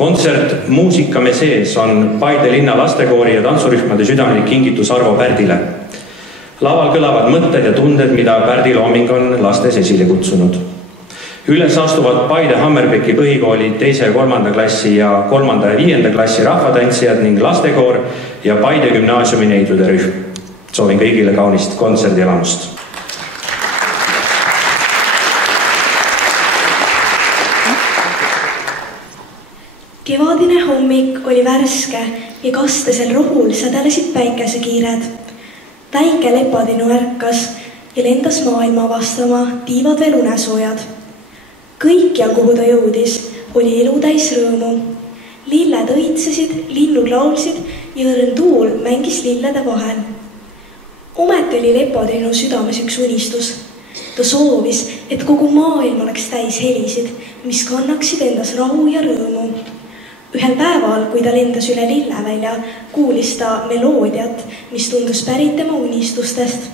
Kontsert Muusika me sees on Paide linna lastekoori ja tantsurühmade südamlik kingitus Arvo Pärdile. Laval kõlavad mõtted ja tunded, mida Pärdi looming on lastes esile kutsunud. Üles astuvad Paide Hammerbecki põhikooli 2. ja 3. klassi ja 3. ja 5. klassi rahvatantsijad ning lastekoor ja Paide gümnaasiumi neidlude rühm. Soovin kõigile kaunist kontserdielamust. Kevadine hommik oli värske ja kastasel rohul sädelesid päikesekiired. Täike lepadinu ärkas ja lendas maailma avastama tiivad veel unesoojad. Kõikjal, kuhu ta jõudis, oli elu täis rõõmu. Lilled õitsesid, linnud laulsid ja õrn tuul mängis lillede vahel. Ometi oli lepadinu südames üks unistus. Ta soovis, et kogu maailm oleks täis helisid, mis kannaksid endas rahu ja rõõmu. Ühel päeval, kui ta lendas üle lillevälja, kuulis ta meloodiat, mis tundus pärit tema unistustest.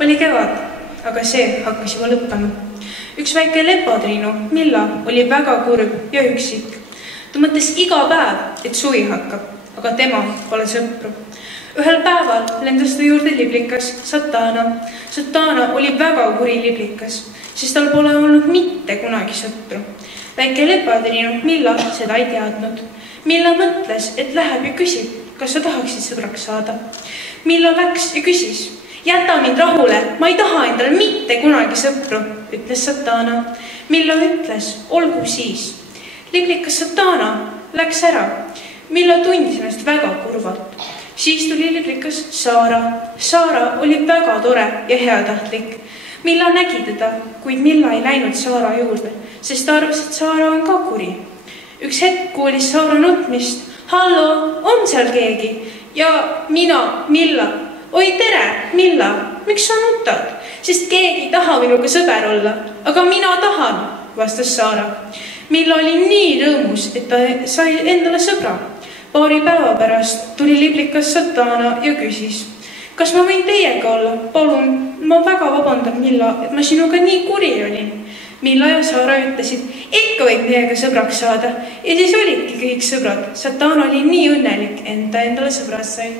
Oli kevad, aga see hakkas juba lõppema. Üks väike lepatriinu, Milla, oli väga kurb ja üksik. Ta mõtles iga päev, et suvi hakkab, aga tema pole sõpru. Ühel päeval lendas ta juurde liblikas Satana. Satana oli väga kuri liblikas, sest tal pole olnud mitte kunagi sõpru. Väike lepatriinu, Milla seda ei teadnud. Milla mõtles, et läheb ja küsib, kas sa tahaksid sõbraks saada. Milla läks ja küsis. Jäta mind rahule, ma ei taha endale mitte kunagi sõpru, ütles Satana. Milla ütles, olgu siis. Liblikas Satana läks ära. Milla tundis ennast väga kurvalt. Siis tuli liblikas Saara. Saara oli väga tore ja heatahtlik. Milla nägi teda, kuid Milla ei läinud Saara juurde, sest ta arvas, et Saara on ka kuri. Üks hetk kuulis Saara nutmist. Hallo, on seal keegi? Ja mina, Milla. Oi, tere, Milla, miks sa nutad? Sest keegi ei taha minuga sõber olla, aga mina tahan, vastas Saara. Milla oli nii rõõmus, et ta sai endale sõbra. Paari päeva pärast tuli liblikas Satana ja küsis. Kas ma võin teiega olla? Palun, ma väga vabandan, Milla, et ma sinuga nii kuri olin. Milla ja Saara ütlesid, ikka võib meiega sõbraks saada. Ja siis olidki kõik sõbrad. Satana oli nii õnnelik, enda endale sõbras sai.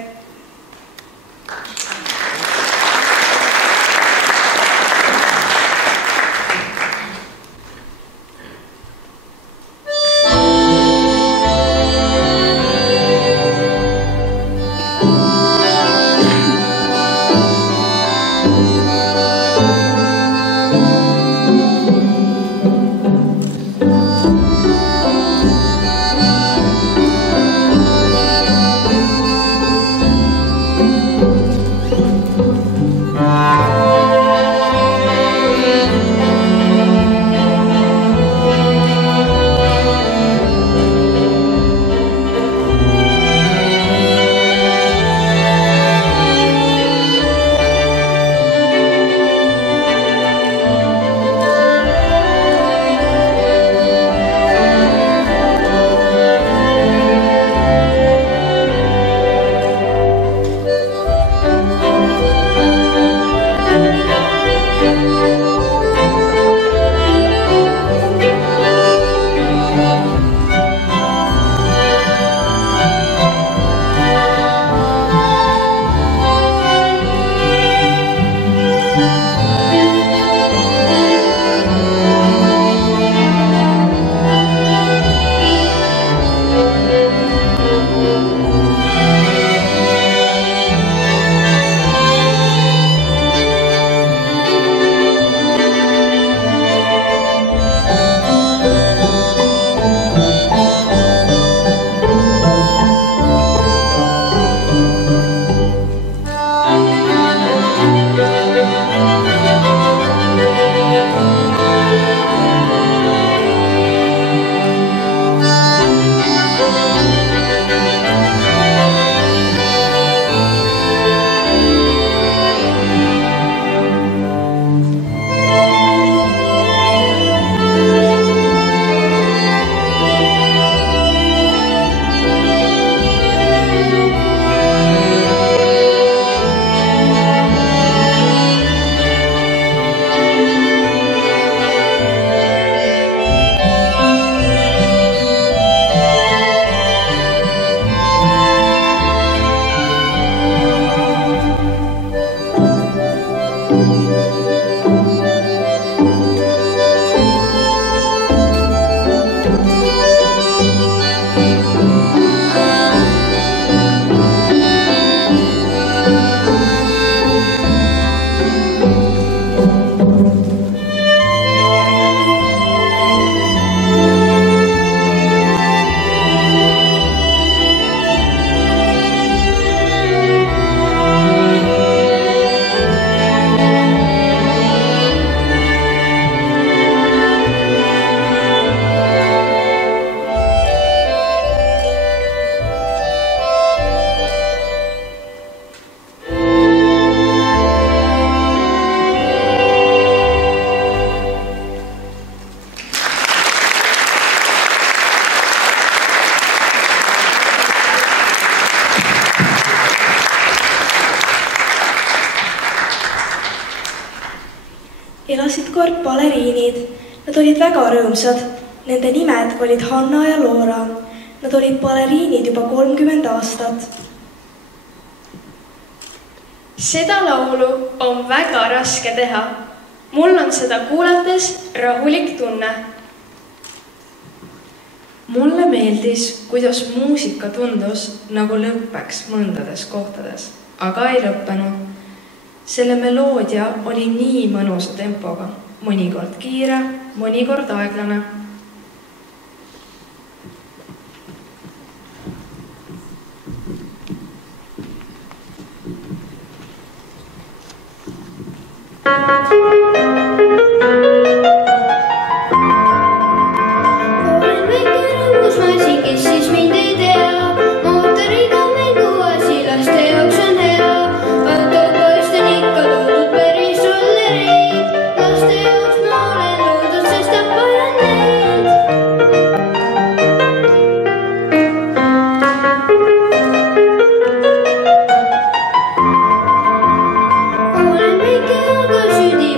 elasid kord baleriinid. Nad olid väga rõõmsad. Nende nimed olid Hanna ja Loora. Nad olid baleriinid juba 30 aastat. Seda laulu on väga raske teha. Mul on seda kuulates rahulik tunne. Mulle meeldis, kuidas muusika tundus nagu lõppeks mõndades kohtades, aga ei lõppenud. Selle meloodia oli nii mõnusa tempoga, mõnikord kiire, mõnikord aeglane. Olen väike, aga südi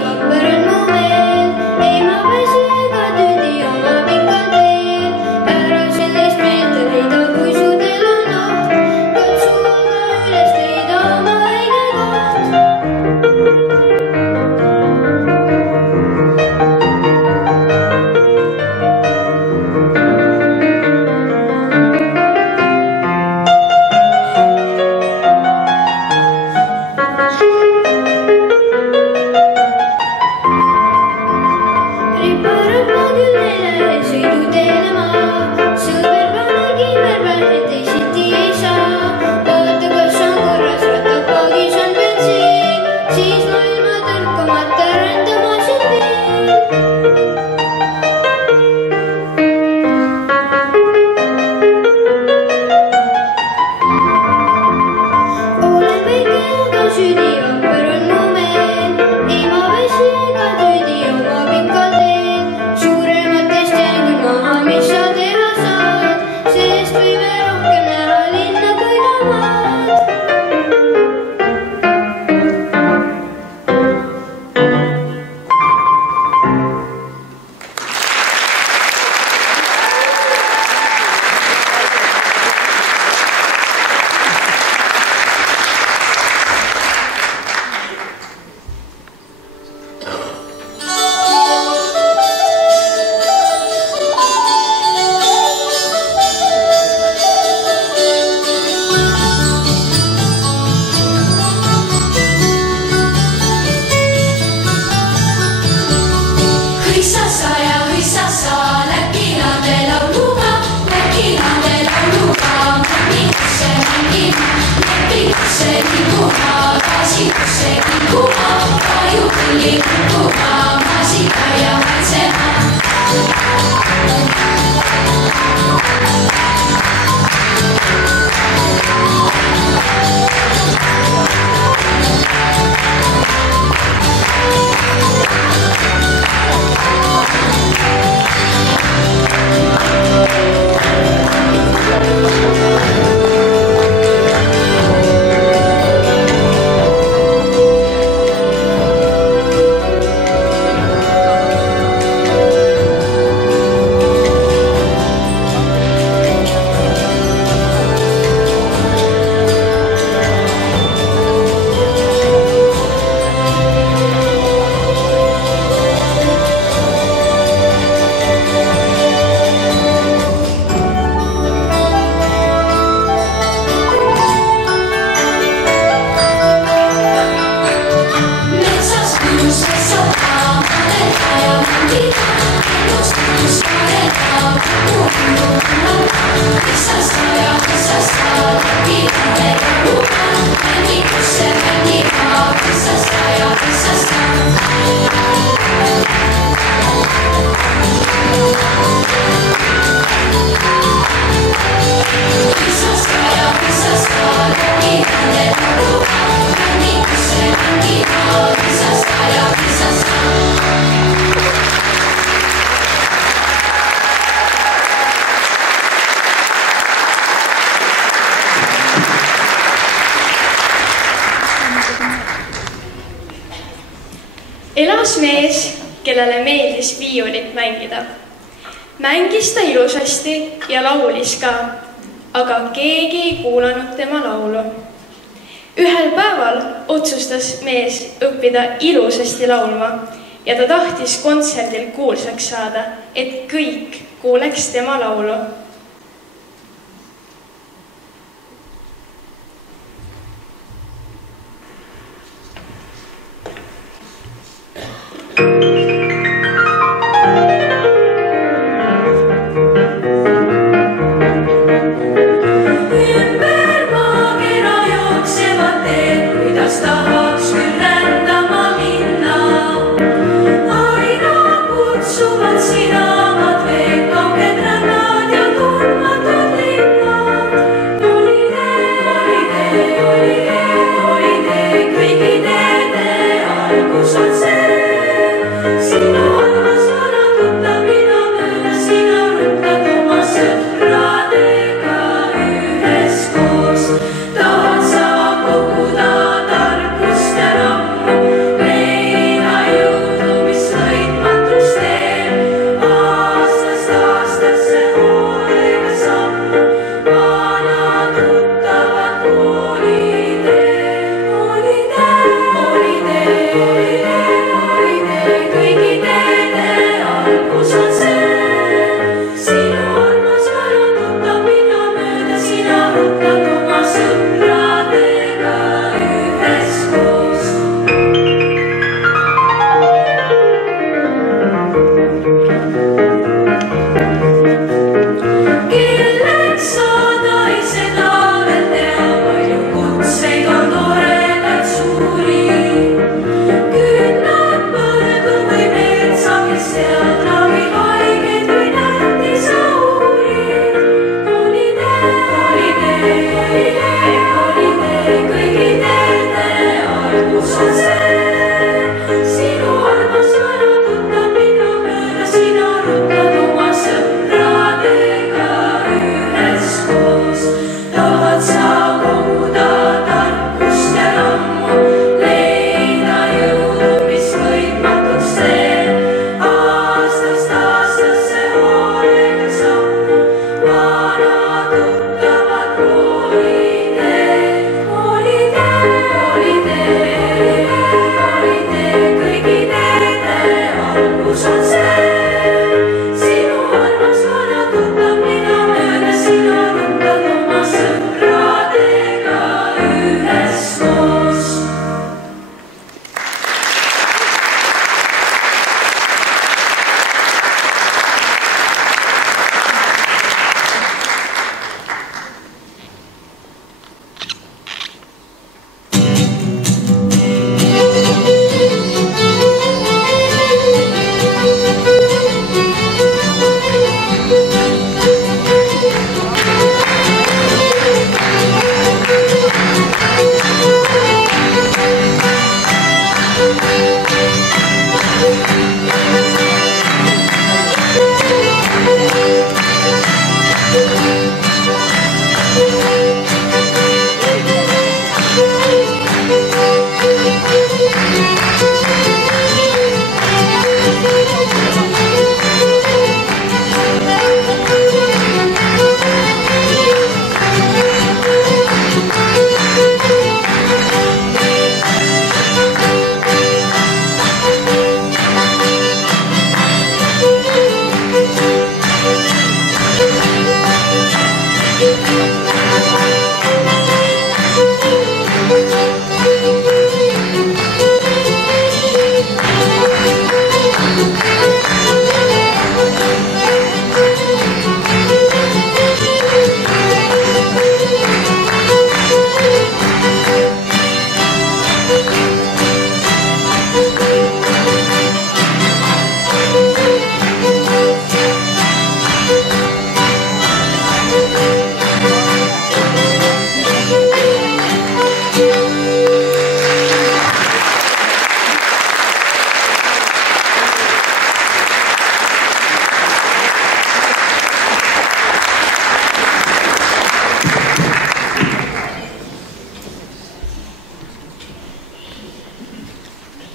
Elas mees, kellele meeldis viiulit mängida. Mängis ta ilusasti ja laulis ka, aga keegi ei kuulanud tema laulu. Ühel päeval otsustas mees õppida ilusasti laulma ja ta tahtis kontserdil kuulsaks saada, et kõik kuuleks tema laulu.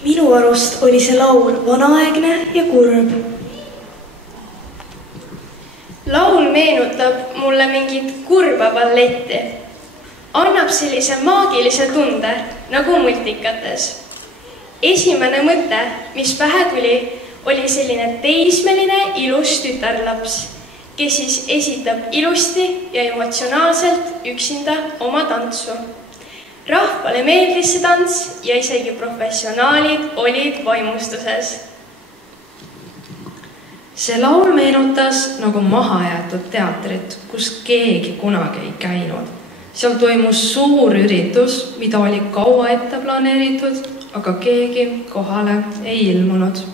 minu arust oli see laul vanaaegne ja kurb. Laul meenutab mulle mingit kurba balletti. Annab sellise maagilise tunde nagu multikates. Esimene mõte, mis pähe tuli, oli selline teismeline ilus tütarlaps, kes siis esitab ilusti ja emotsionaalselt üksinda oma tantsu. Rahvale meeldis see tants ja isegi professionaalid olid vaimustuses. See laul meenutas nagu mahajäetud teatrit, kus keegi kunagi ei käinud. Seal toimus suur üritus, mida oli kaua ette planeeritud, aga keegi kohale ei ilmunud.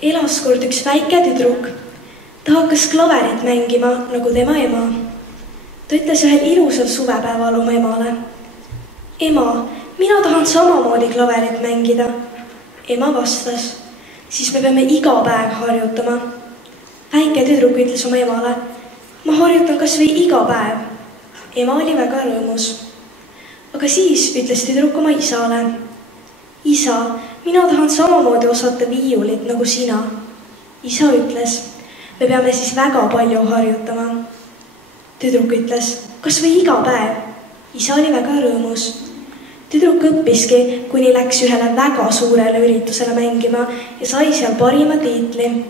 Elas kord üks väike tüdruk. Ta hakkas klaverit mängima nagu tema ema. Ta ütles ühel ilusal suvepäeval oma emale: "Ema, mina tahan samamoodi klaverit mängida." Ema vastas: "Siis me peame iga päev harjutama." Väike tüdruk ütles oma emale: "Ma harjutan kas või iga päev." Ema oli väga rõõmus. Aga siis ütles tüdruk oma isale: "Isa, mina tahan samamoodi osata viiulit nagu sina." Isa ütles: "Me peame siis väga palju harjutama." Tüdruk ütles: "Kas või iga päev?" Isa oli väga rõõmus. Tüdruk õppiski, kuni läks ühele väga suurele üritusele mängima ja sai seal parima tiitli.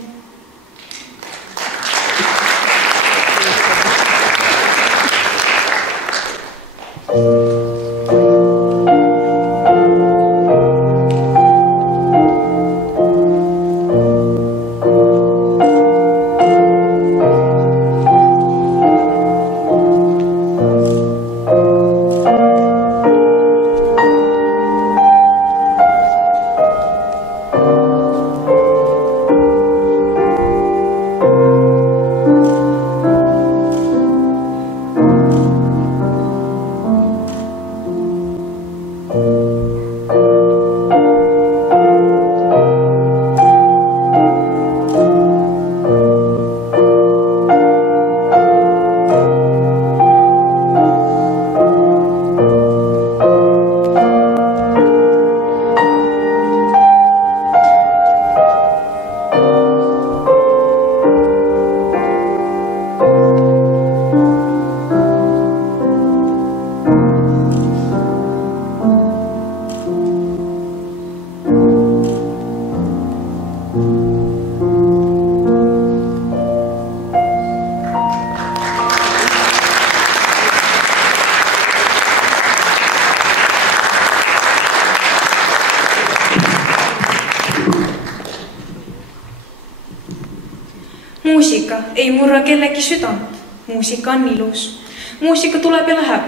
muusika ei murra kellegi südant. Muusika on ilus. Muusika tuleb ja läheb.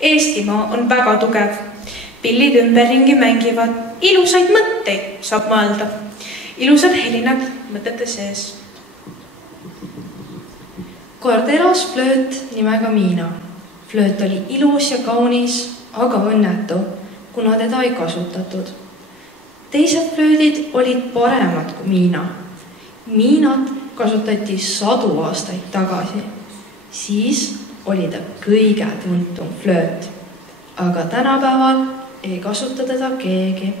Eestimaa on väga tugev. Pillid ümberringi mängivad. Ilusaid mõtteid saab mõelda. Ilusad helinad mõtete sees. Kord elas flööt nimega Miina. Flööt oli ilus ja kaunis, aga õnnetu, kuna teda ei kasutatud. Teised flöödid olid paremad kui Miina. Miinat kasutati 100 aastaid tagasi. Siis oli ta kõige tuntum flööt. Aga tänapäeval ei kasuta teda keegi.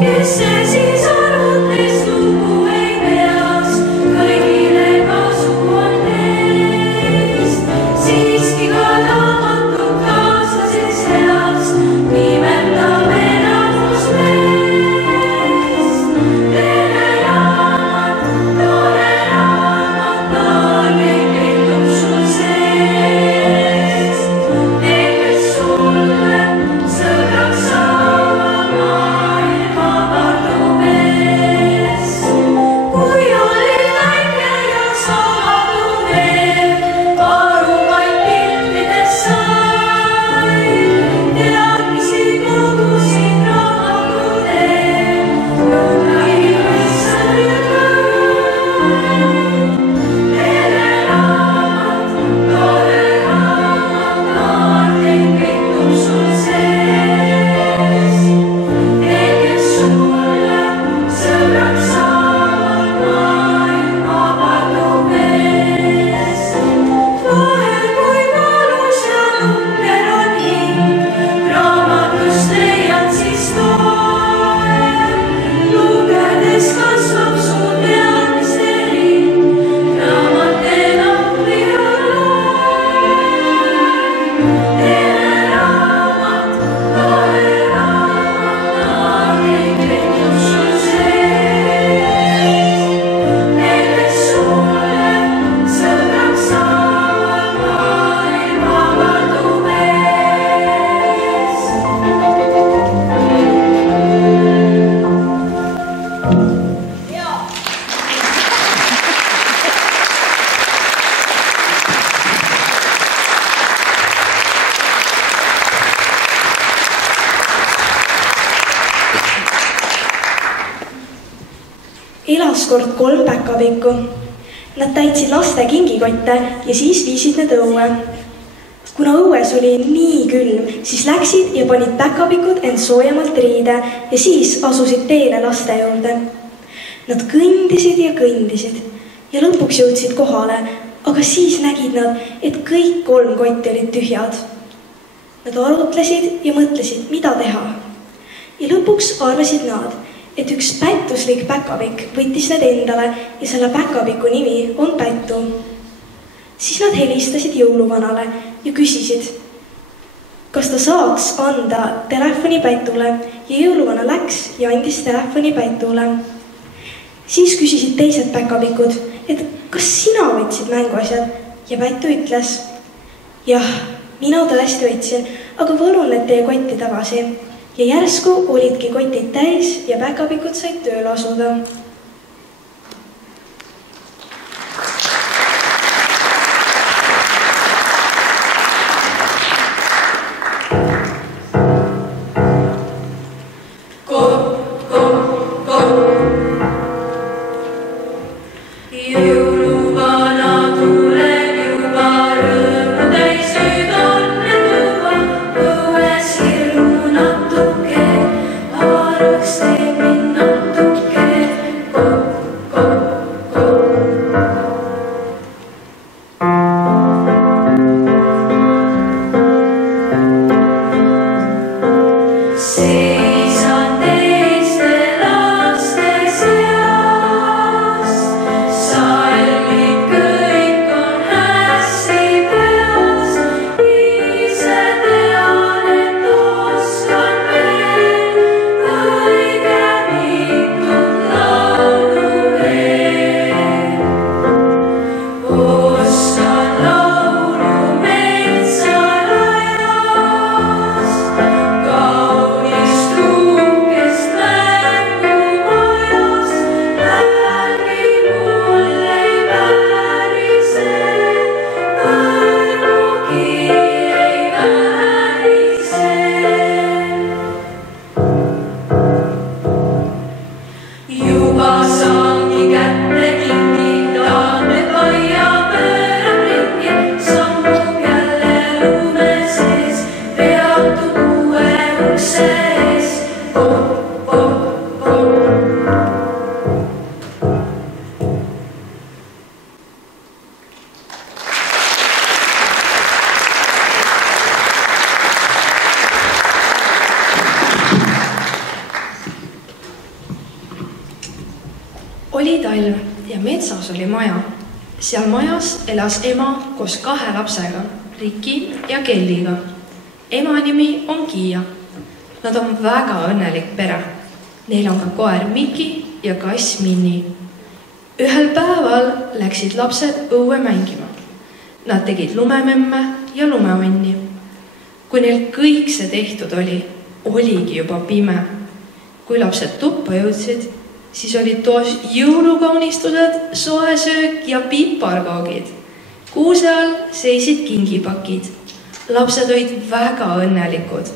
Kes see siis arvutis lugu ei peaks, kõigile kasu on neist. Siiski ka taamatud kaaslased seast nimetame rahvusmeest. Tere raamat, tore raamat, naarlik peitub sul sees. Need, kes sulle sõbraks saavad maailma pardumees. Kui oli väike ja saamatu veel, parumaid piltides sai. Teadmisi kogusid raamatuteel, nõnda ilmesse nüüd võin. Tere raamat, tore raamat, naarlik peitub sul sees. Need, kes sulle sõbraks saavad maailma pardumees. Vahel kui valus ja nukker on hing, raamatust leiad siis toe. Lugedes kasvab su teadmiste ring, raamat enam pea loe. Tere raamat, tore raamat, naarlik peitub sul sees. Need, kes sulle sõbraks saavad maailma pardumees. Elas kord 3 päkapikku. Nad täitsid laste kingikotte ja siis viisid need õue. Kuna õues oli nii külm, siis läksid ja panid päkapikud end soojemalt riide ja siis asusid teele laste juurde. Nad kõndisid ja lõpuks jõudsid kohale, aga siis nägid nad, et kõik 3 kotti olid tühjad. Nad arutlesid ja mõtlesid, mida teha. Ja lõpuks arvasid nad, et üks pättuslik päkapikk võttis need endale ja selle päkapiku nimi on Pätu. Siis nad helistasid jõuluvanale ja küsisid, kas ta saaks anda telefoni Pätule ja jõuluvana läks ja andis telefoni Pätule. Siis küsisid teised päkapikud, et kas sina võtsid mänguasjad ja Pätu ütles, jah, mina tõesti võtsin, aga palun need teie kotti tagasi. Ja järsku olidki kotid täis ja päkapikud said tööle asuda. Jõuluvana tuleb juba rõõmu täis, nüüd on need tuua õues hirmu natuke, haaraks teeb mind natuke. Oli talv ja metsas oli maja. Seal majas elas ema koos 2 lapsega, Riki ja Kelliga. Ema nimi on Kiia. Nad on väga õnnelik pere. Neil on ka koer Miki ja kass Minni. Ühel päeval läksid lapsed õue mängima. Nad tegid lumememme ja lumeonni. Kui neil kõik see tehtud oli, oligi juba pime. Kui lapsed tuppa jõudsid, siis olid toas jõulukaunistused, soesöök ja piparkoogid. Kuuse all seisid kingipakid. Lapsed olid väga õnnelikud.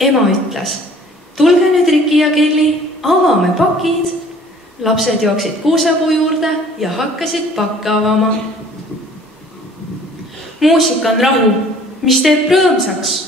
Ema ütles, tulge nüüd Riki ja Kelli, avame pakid. Lapsed jooksid kuusepuu juurde ja hakkasid pakke avama. Muusika on rahu, mis teeb rõõmsaks.